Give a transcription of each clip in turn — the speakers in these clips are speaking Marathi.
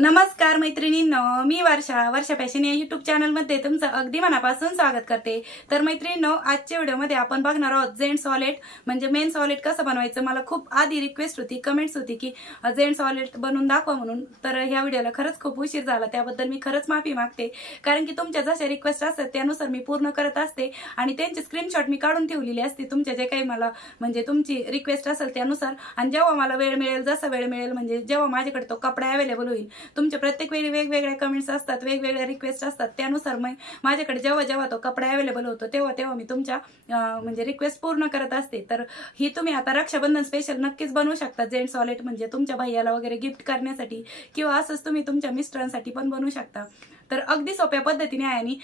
नमस्कार मैत्रिणींनो, मी वर्षा फॅशन या युट्यूब चॅनल मध्ये तुमचं अगदी मनापासून स्वागत करते। तर मैत्रिणींनो, आजच्या व्हिडिओमध्ये आपण बघणार आहोत जेंट्स वॉलेट म्हणजे मेन्स वॉलेट कसं बनवायचं। मला खूप आधी रिक्वेस्ट होती, कमेंट्स होती की जेंट्स वॉलेट बनवून दाखवा म्हणून। तर ह्या व्हिडिओला खरंच खूप उशीर झाला, त्याबद्दल मी खरंच माफी मागते, कारण की तुमच्या जशा रिक्वेस्ट असतात त्यानुसार मी पूर्ण करत असते आणि त्यांचे स्क्रीनशॉट मी काढून ठेवलेले असते तुमच्या जे काही मला म्हणजे तुमची रिक्वेस्ट असेल त्यानुसार। आणि जेव्हा मला वेळ मिळेल, जसा वेळ मिळेल म्हणजे जेव्हा माझ्याकडे तो कपडा अवेलेबल होईल, तुमचे प्रत्येक वेळी वेगवेगळ्या कमेंट्स असतात, वेगवेगळ्या रिक्वेस्ट असतात, त्यानुसार मग माझ्याकडे जेव्हा तो कपडा अवेलेबल होतो तेव्हा मी तुमच्या म्हणजे रिक्वेस्ट पूर्ण करत असते। तर ही तुम्ही आता रक्षाबंधन स्पेशल नक्कीच बनवू शकता जेंट्स वॉलेट, म्हणजे तुमच्या भैयाला वगैरे गिफ्ट करण्यासाठी किंवा असंच तुम्ही तुमच्या मिस्टरांसाठी पण बनवू शकता। तर अगदी सोप्या पद्धतीने आहे आणि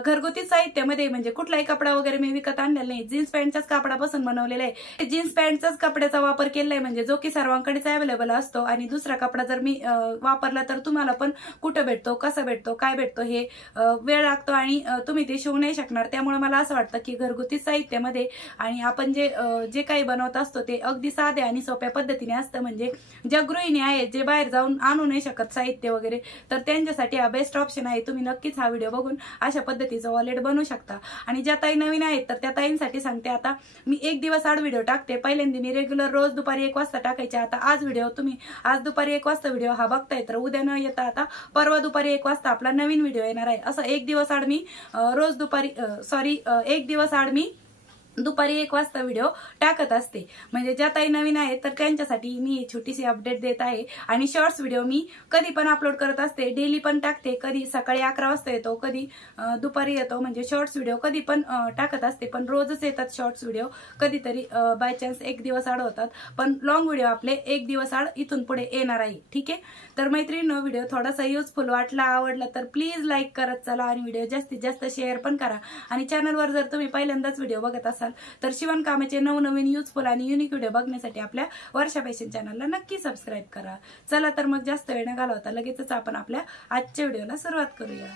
घरगुती साहित्यामध्ये म्हणजे कुठलाही कपडा वगैरे मी विकत आणलेला नाही, जीन्स पॅन्टच्याच कापडापासून बनवलेला आहे। जीन्स पॅन्टचाच कपड्याचा वापर केलेला आहे, म्हणजे जो की सर्वांकडेच अवेलेबल असतो। आणि दुसरा कपडा जर मी वापरला तर तुम्हाला पण कुठं भेटतो, कसा भेटतो, काय भेटतो हे वेळ लागतो आणि तुम्ही ते शिवू नाही शकणार। त्यामुळे मला असं वाटतं की घरगुती साहित्यामध्ये आणि आपण जे काही बनवत असतो ते अगदी साधे आणि सोप्या पद्धतीने असतं। म्हणजे ज्या गृहिणी आहेत जे बाहेर जाऊन आणू नाही शकत साहित्य वगैरे, तर त्यांच्यासाठी हा बेस्ट ऑप्शन आहे। तुम्ही नक्कीच हा व्हिडिओ बघून अशा पद्धतीचं वॉलेट बनवू शकता। आणि ज्या ताई नवीन आहेत तर त्या ताईंसाठी सांगते, आता मी एक दिवस आड व्हिडिओ टाकते। पहिल्यांदा मी रेग्युलर रोज दुपारी 1 वाजता टाकायचे, आता आज तुम्ही आज दुपारी 1 वाजता व्हिडिओ हा बघताय, तर उद्या न येता आता परवा दुपारी 1 वाजता आपला नवीन व्हिडिओ येणार आहे। असं एक दिवस आड मी एक दिवस आड मी दुपारी 1 वाजता व्हिडिओ टाकत असते। म्हणजे ज्या ताई नवीन आहेत तर त्यांच्यासाठी मी छोटीशी अपडेट देत आहे। आणि शॉर्ट्स व्हिडिओ मी कधी पण अपलोड करत असते, डेली पण टाकते, कधी सकाळी 11 वाजता येतो, कधी दुपारी येतो। म्हणजे शॉर्ट्स व्हिडिओ कधी पण टाकत असते, पण रोजच येतात शॉर्ट्स व्हिडिओ, कधीतरी बाय चान्स एक दिवस आड होतात, पण लॉंग व्हिडिओ आपले एक दिवस आड इथून पुढे येणार आहे, ठीक आहे। तर मैत्रिणींनो, व्हिडिओ थोडासा युजफुल वाटला, आवडला तर प्लीज लाईक करत चला आणि व्हिडिओ जास्तीत जास्त शेअर पण करा। आणि चॅनलवर जर तुम्ही पहिल्यांदाच व्हिडिओ बघत असाल तर शिवणकामाचे नवनवीन युजफुल आणि युनिक व्हिडिओ बघण्यासाठी आपल्या वर्षा फॅशन चॅनलला नक्की सबस्क्राईब करा। चला तर मग जास्त वेळ न घालवता लगेचच आपण आपल्या आजच्या व्हिडिओला सुरुवात करूया।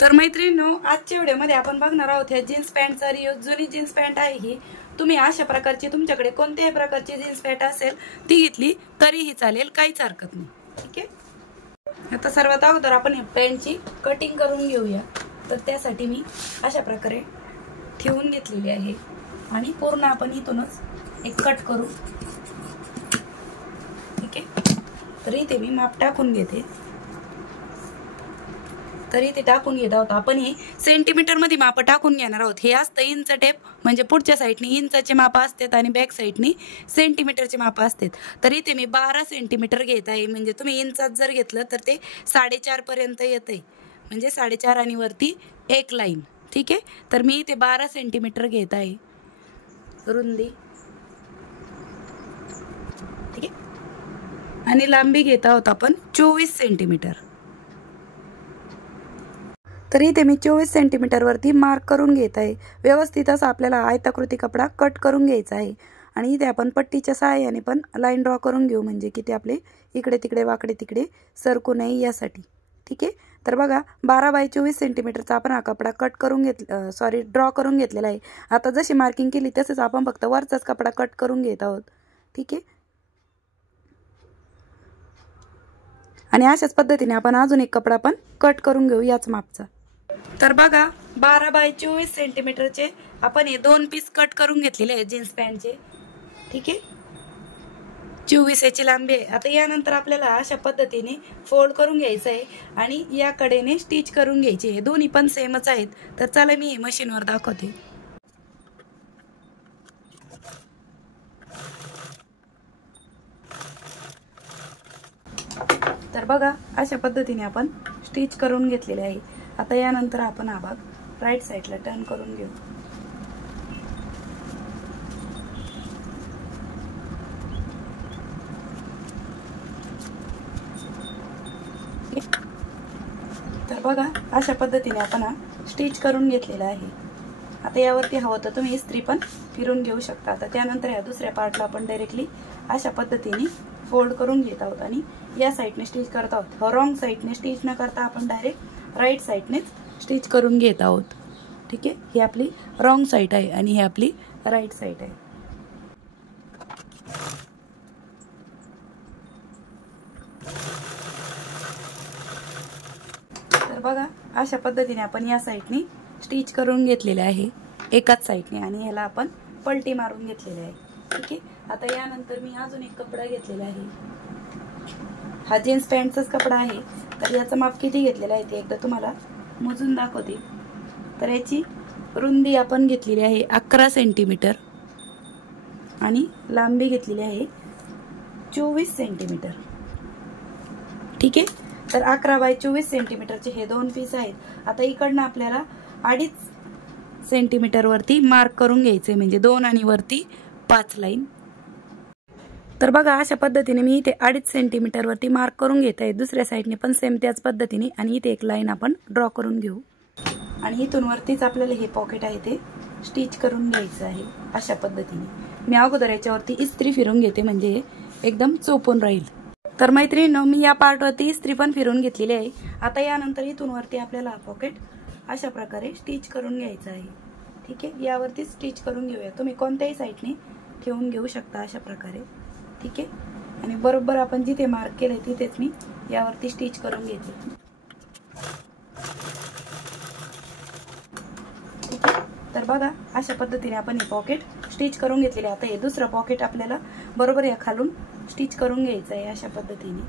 तर मैत्रिणींनो, आजच्या व्हिडिओमध्ये आपण बघणार आहोत ह्या जीन्स पॅन्टचा रियूज। जुनी जीन्स पॅन्ट आहे ही, तुम्ही अशा प्रकारची तुमच्याकडे कोणत्याही प्रकारची जीन्स पॅन्ट असेल ती घेतली तरीही चालेल, काहीच हरकत नाही, ठीक आहे। आता सर्वात अगोदर आपण या पॅन्टची कटिंग करून घेऊया। तर त्यासाठी मी अशा प्रकारे ठेवून घेतलेली आहे आणि पूर्ण आपण इथूनच एक कट करू, ठीक आहे। तर इथे मी माप टाकून घेते, तर इथे टाकून घेत आहोत आपण हे सेंटीमीटर मध्ये माप टाकून घेणार आहोत। हे असतं इंच टेप, म्हणजे पुढच्या साईडने इंचाचे माप असतात आणि बॅक साईडने सेंटीमीटरचे माप असतात। तर इथे मी 12 सेंटीमीटर घेत आहे, म्हणजे तुम्ही इंचात जर घेतलं तर ते 4.5 पर्यंत येते, म्हणजे 4.5 आणि वरती एक लाईन, ठीक आहे। तर मी इथे 12 सेंटीमीटर घेत आहे रुंदी, ठीक आहे। आणि लांबी घेत आहोत आपण 24 सेंटीमीटर। तर इथे मी 24 सेंटीमीटर वरती मार्क करून घेत आहे। व्यवस्थित असं आपल्याला आयताकृती कपडा कट करून घ्यायचा आहे आणि इथे आपण पट्टीच्या सहाय्याने पण लाईन ड्रॉ करून घेऊ, म्हणजे की ते आपले इकडे तिकडे वाकडे तिकडे सरकू नये यासाठी, ठीक आहे। तर बघा 12 बाय 24 सेंटीमीटरचा आपण हा कपडा कट करून ड्रॉ करून घेतलेला आहे। आता जशी मार्किंग केली तसंच आपण फक्त वरचाच कपडा कट करून घेत आहोत, ठीक आहे। आणि अशाच पद्धतीने आपण अजून एक कपडा पण कट करून घेऊ याच मापचा। तर बघा 12 बाय 24 सेंटीमीटरचे आपण हे 2 पीस कट करून घेतलेले आहेत जीन्स पॅन्टचे, ठीक आहे। 24 याची लांबी आहे। आता यानंतर आपल्याला अशा पद्धतीने फोल्ड करून घ्यायचं आहे आणि या कडेने स्टिच करून घ्यायचे आहे। दोन्ही पण सेमच आहेत, तर चला मी मशीनवर दाखवते। तर बघा अशा पद्धतीने आपण स्टिच करून घेतलेले आहे। आता यानंतर आपण हा भाग राईट साईडला टर्न करून घेऊ। तर बघा अशा पद्धतीने आपण हा स्टिच करून घेतलेला आहे। आता यावरती हवं तर तुम्ही इस्त्री पण फिरून घेऊ शकता। आता त्यानंतर या दुसऱ्या पार्टला आपण डायरेक्टली अशा पद्धतीने फोल्ड करून घेत आहोत आणि या साईडने स्टिच करत आहोत। रॉंग साईडने स्टिच न करता आपण डायरेक्ट राईट साईडनेच स्टिच करून घेत आहोत, ठीक आहे। ही आपली रॉंग साईड आहे आणि ही आपली राईट साईड आहे। तर बघा अशा पद्धतीने आपण या साईडने स्टिच करून घेतलेले आहे एकाच साईडने आणि याला आपण पलटी मारून घेतलेले आहे। ठीक आहे, आता यानंतर मी अजून एक कपडा घेतलेला आहे। हा जीन्स पॅन्टचाच कपडा आहे। तर याचं माप किती घेतलेलं आहे ते एकदा तुम्हाला मोजून दाखवते। तर याची रुंदी आपण घेतलेली आहे 11 सेंटीमीटर आणि लांबी घेतलेली आहे 24 सेंटीमीटर। ठीक आहे, तर 11 बाय 24 सेंटीमीटरचे हे दोन पीस आहेत। आता इकडनं आपल्याला 2.5 सेंटीमीटर वरती मार्क करून घ्यायचे, म्हणजे 2 आणि वरती 5 लाईन। तर बघा अशा पद्धतीने मी इथे 2.5 सेंटीमीटर वरती मार्क करून घेत आहे। दुसऱ्या साईडने पण सेम त्याच पद्धतीने आणि इथे एक लाईन आपण ड्रॉ करून घेऊ आणि इथून वरतीच आपल्याला हे पॉकेट आहे ते स्टिच करून घ्यायचं आहे। अशा पद्धतीने मी अगोदर याच्यावरती इस्त्री फिरून घेते, म्हणजे एकदम चोपून राहील। तर मैत्रिणींनो, मी या पार्टवरती इस्त्री पण फिरून घेतलेली आहे। आता यानंतर इथून वरती आपल्याला हा पॉकेट अशा प्रकारे स्टिच करून घ्यायचा आहे। ठीक आहे, यावरती स्टिच करून घेऊया। तुम्ही कोणत्याही साईडने ठेवून घेऊ शकता अशा प्रकारे। ठीक आहे, आणि बरोबर आपण जिथे मार्क केलंय तिथेच मी यावरती स्टिच करून घेते। ठीक आहे, तर बघा अशा पद्धतीने आपण हे पॉकेट स्टिच करून घेतलेले। आता हे दुसरं पॉकेट आपल्याला बरोबर या खालून स्टिच करून घ्यायचं आहे अशा पद्धतीने।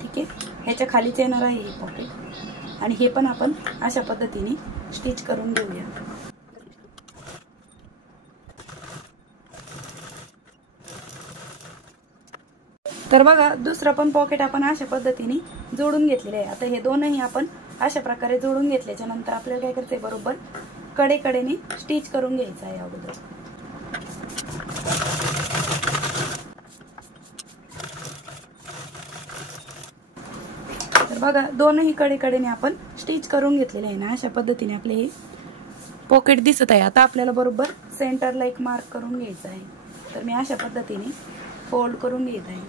ठीक आहे, ह्याच्या खालीच येणार आहे हे पॉकेट आणि हे पण आपण अशा पद्धतीने स्टिच करून घेऊया। तर बघा दुसरं पण पॉकेट आपण अशा पद्धतीने जोडून घेतलेले आहे। आता हे दोनही आपण अशा प्रकारे जोडून घेतल्याच्या नंतर आपल्याला काय करायचंय, बरोबर कडेकडेने स्टिच करून घ्यायचं आहे अगोदर। तर बघा दोनही कडेकडेने आपण स्टिच करून घेतलेले आहे ना, अशा पद्धतीने आपले हे पॉकेट दिसत आहे। आता आपल्याला बरोबर सेंटरला एक मार्क करून घ्यायचा आहे। तर मी अशा पद्धतीने फोल्ड करून घेत आहे।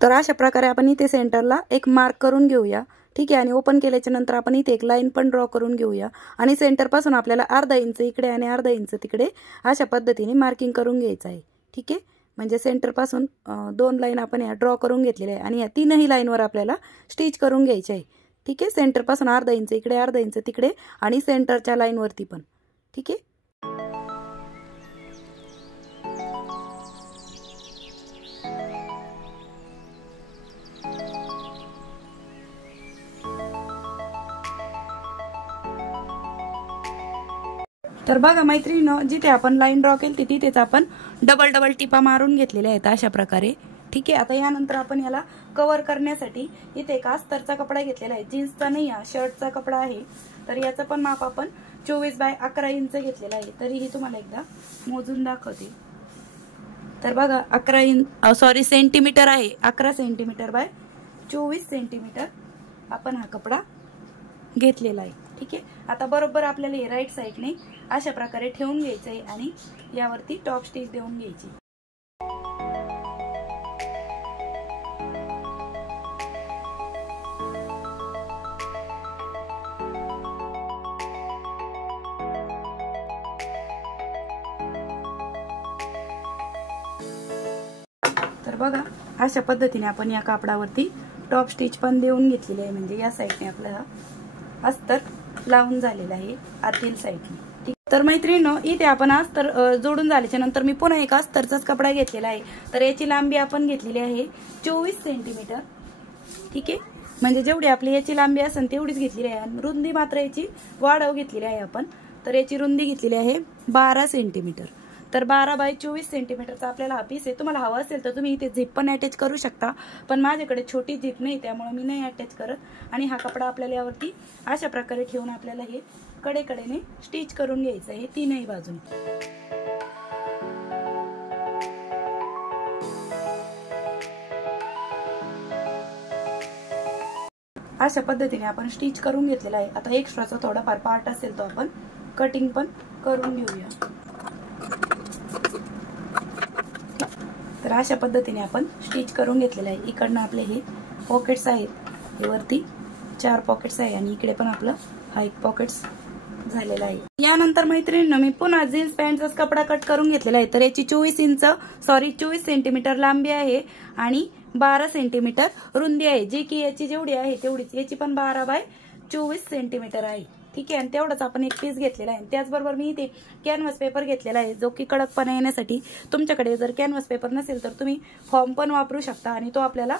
तर अशा प्रकारे आपण इथे सेंटरला एक मार्क करून घेऊया। ठीक आहे, आणि ओपन केल्याच्या नंतर आपण इथे एक लाईन पण ड्रॉ करून घेऊया आणि सेंटर पासून आपल्याला अर्धा इंच इकडे आणि अर्धा इंच तिकडे अशा पद्धतीने मार्किंग करून घ्यायचं आहे। ठीक आहे, म्हणजे सेंटर पासून 2 लाईन आपण या ड्रॉ करून घेतलेल्या आहे आणि या तीनही लाईनवर आपल्याला स्टिच करून घ्यायचे आहे। ठीक आहे, सेंटर पासून अर्धा इंच इकडे अर्धा इंच तिकडे आणि सेंटरच्या लाईनवरती पण। ठीक आहे, तर बघा मैत्रिणींनो, जिथे आपण लाईन ड्रॉ केली तिथेच आपण डबल टिपा मारून घेतलेल्या आहेत अशा प्रकारे। ठीक आहे, आता यानंतर आपण याला कव्हर करण्यासाठी इथे एक अस्तरचा कपडा घेतलेला आहे। जीन्सचा नाही, हा शर्टचा कपडा आहे। तर याचं पण माप आपण 24 बाय 11 इंच घेतलेला आहे। तरीही तुम्हाला एकदा मोजून दाखवते। तर बघा 11 सेंटीमीटर आहे। 11 सेंटीमीटर बाय 24 सेंटीमीटर आपण हा कपडा घेतलेला आहे। ठीक आहे, आता बरोबर आपल्याला हे राईट साईडने अशा प्रकारे ठेवून घ्यायचं आहे आणि यावरती टॉप स्टिच देऊन घ्यायची। तर बघा अशा पद्धतीने आपण या कापडावरती टॉप स्टिच पण देऊन घेतलेली आहे, म्हणजे या साईडने आपल्याला अस्तर लावून झालेला आहे आतील साईडने। तर मैत्रिणींनो, इथे आपण अस्तर जोडून झाल्याच्या नंतर मी पुन्हा एक अस्तरचाच कपडा घेतलेला आहे। तर याची लांबी आपण घेतलेली आहे 24 सेंटीमीटर। ठीक आहे, म्हणजे जेवढी आपली याची लांबी असेल तेवढीच घेतलेली आहे आणि रुंदी मात्र याची वाढव घेतलेली आहे आपण। तर याची रुंदी घेतलेली आहे 12 सेंटीमीटर। तर 12 बाय 24 सेंटीमीटरचा आपल्याला हा पीस आहे। तुम्हाला हवा असेल तर तुम्ही इथे झिप पण अटॅच करू शकता, पण माझ्याकडे छोटी झिप नाही त्यामुळे मी नाही अटॅच करत। आणि हा कपडा आपल्याला यावरती अशा प्रकारे ठेवून आपल्याला हे कडेकडेने स्टिच करून घ्यायचं आहे तीनही बाजून। अशा पद्धतीने आपण स्टिच करून घेतलेला आहे। आता एक्स्ट्राचा थोडाफार पार्ट असेल तो आपण कटिंग पण करून घेऊया। तर अशा पद्धतीने आपण स्टिच करून घेतलेलं आहे। इकडनं आपले हे पॉकेट्स आहेत, हे वरती 4 पॉकेट्स आहे आणि इकडे पण आपलं हा एक पॉकेट्स झालेला आहे। यानंतर मैत्रिणींनो, मी पुन्हा जीन्स पॅन्टचाच कपडा कट करून घेतलेला आहे। तर याची 24 सेंटीमीटर लांबी आहे आणि 12 सेंटीमीटर रुंदी आहे, जी की याची जेवढी आहे तेवढीच। याची पण 12 बाय 24 सेंटीमीटर आहे, ठीक आहे. आणि तेवढंच आपण एक पीस घेतलेला आहे. त्याचबरोबर मी इथे कॅनव्हास पेपर घेतलेला आहे, जो की कडकपणा येण्यासाठी. तुमच्याकडे जर कॅनव्हास पेपर नसेल तर तुम्ही फॉर्म पण वापरू शकता आणि तो आपल्याला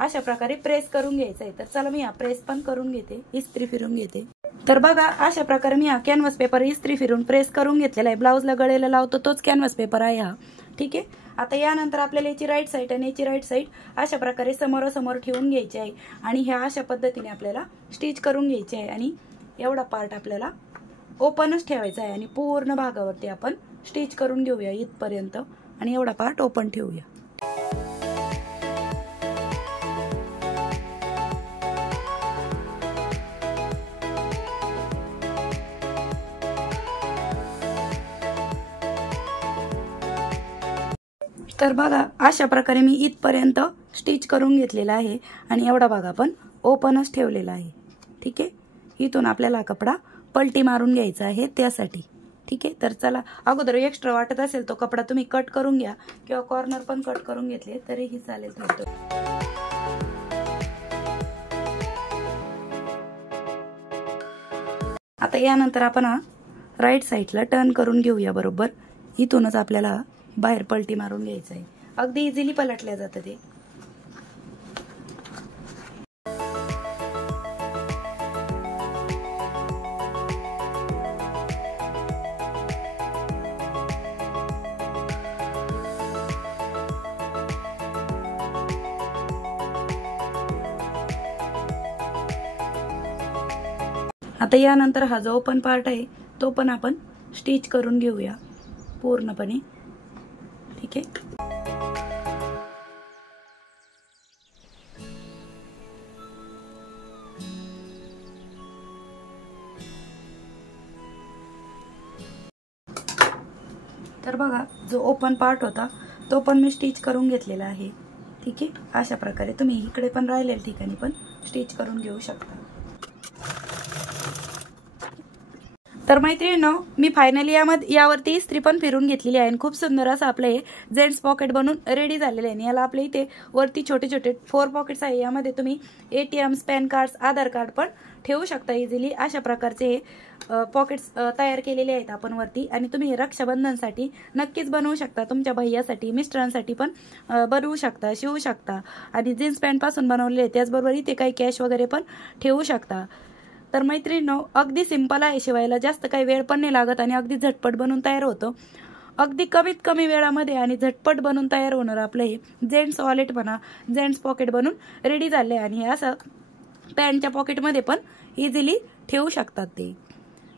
अशा प्रकारे प्रेस करून घ्यायचा आहे. तर चला मी हा प्रेस पण करून घेते, इस्त्री फिरून घेते. तर बघा अशा प्रकारे मी हा कॅनव्हास पेपर इस्त्री फिरून प्रेस करून घेतलेला आहे. ब्लाऊजला गळेला लावतो तोच कॅनव्हास पेपर आहे हा, ठीक आहे. आता यानंतर आपल्याला याची राईट साईड आणि याची राईट साईड अशा प्रकारे समोरासमोर ठेवून घ्यायची आहे आणि ह्या अशा पद्धतीने आपल्याला स्टिच करून घ्यायची आहे. आणि एवढा पार्ट आपल्याला ओपनच ठेवायचा आहे आणि पूर्ण भागावरती आपण स्टिच करून घेऊया इथपर्यंत आणि एवढा पार्ट ओपन ठेवूया. तर बघा अशा प्रकारे मी इथपर्यंत स्टिच करून घेतलेला आहे आणि एवढा भाग आपण ओपनच ठेवलेला आहे, ठीक आहे. इथून आपल्याला कपडा पलटी मारून घ्यायचा आहे त्यासाठी, ठीक आहे. तर चला, अगोदर एक्स्ट्रा वाटत असेल तो कपडा तुम्ही कट करून घ्या किंवा कॉर्नर पण कट करून घेतले तरीही चालेल थोडं. आता यानंतर आपण राईट साईडला टर्न करून घेऊया. बरोबर इथूनच आपल्याला बाहेर पलटी मारून घ्यायचं आहे. अगदी इझिली पलटल्या जातं ते. आता यानंतर हा जो ओपन पार्ट आहे तो पण आपण स्टिच करून घेऊया पूर्णपणे, ठीक आहे. तर बघा जो ओपन पार्ट होता तो पण मी स्टिच करून घेतलेला आहे, ठीक आहे. अशा प्रकारे तुम्ही इकडे पण राहिलेल्या ठिकाणी पण स्टिच करून घेऊ शकता. तर मैत्रिणींनो, मी फायनली यावरती इस्त्री पण फिरून घेतलेली आहे आणि खूप सुंदर असं आपलं हे जेंट्स पॉकेट बनून रेडी झालेलं आहे. याला आपल्या इथे वरती छोटे छोटे 4 पॉकेट्स आहे. यामध्ये तुम्ही ATMs, पॅन कार्ड्स, आधार कार्ड पण ठेवू शकता इझिली. अशा प्रकारचे हे पॉकेट्स तयार केलेले आहेत आपण वरती. आणि तुम्ही रक्षाबंधनसाठी नक्कीच बनवू शकता, तुमच्या भैयासाठी, मिस्टरांसाठी पण बनवू शकता, शिवू शकता. आणि जीन्स पॅन्ट पासून बनवलेले आहे. त्याचबरोबर इथे काही कॅश वगैरे पण ठेवू शकता. तर मैत्रिणींनो, अगदी सिंपल आहे शिवायला, जास्त काही वेळ पण नाही लागत आणि अगदी झटपट बनून तयार होतो. अगदी कमीत कमी वेळामध्ये आणि झटपट बनून तयार होणार आपलं हे जेंट्स वॉलेट म्हणा, जेंट्स पॉकेट बनून रेडी झाले. आणि हे असं पॅन्टच्या पॉकेटमध्ये पण इझिली ठेवू शकतात ते.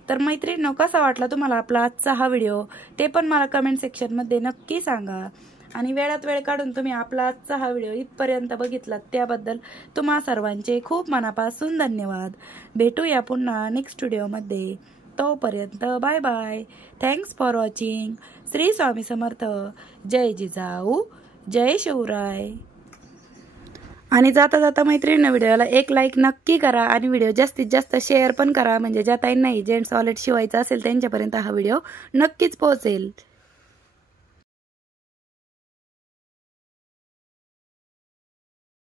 तर मैत्रिणींनो, कसा वाटला तुम्हाला आपला आजचा हा व्हिडिओ ते पण मला कमेंट सेक्शनमध्ये नक्की सांगा. आणि वेळात वेळ काढून तुम्ही आपला आजचा हा व्हिडिओ इथपर्यंत बघितलात त्याबद्दल तुम्हा सर्वांचे खूप मनापासून धन्यवाद. भेटूया पुन्हा नेक्स्ट व्हिडिओमध्ये. तोपर्यंत bye bye. Thanks for watching. Shri Swami Samarth. जय जिजाऊ, जय शिवराय. आणि जाता जाता मैत्रिणींना व्हिडिओला एक लाईक नक्की करा आणि व्हिडिओ जास्तीत जास्त शेअर पण करा, म्हणजे ज्या ताईंनाही जेंट्स वॉलेट शिवायचं असेल त्यांच्यापर्यंत हा व्हिडिओ नक्कीच पोहोचेल.